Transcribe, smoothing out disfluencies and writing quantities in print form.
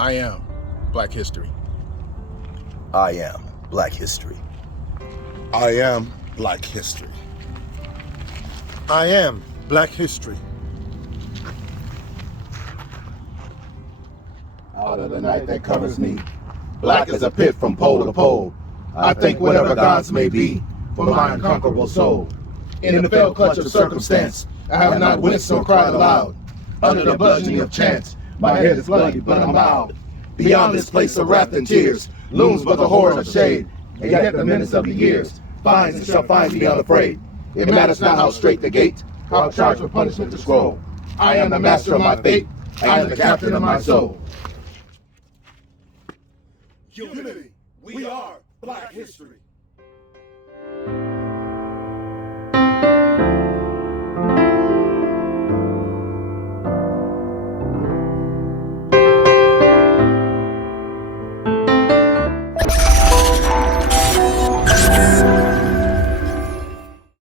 I am Black history. I am Black history. I am Black history. I am Black history. Out of the night that covers me, black as a pit from pole to pole, I thank whatever gods may be for my unconquerable soul. In the fell clutch of circumstance, I have not winced nor cried aloud. Under the bludgeoning of chance, my head is bloody, but I'm bowed. Beyond this place of wrath and tears, looms but the horror of shade, and yet the menace of the years finds and shall find me unafraid. It matters not how straight the gate, how charged with punishment the scroll. I am the master of my fate, I am the captain of my soul. Unity, we are Black history.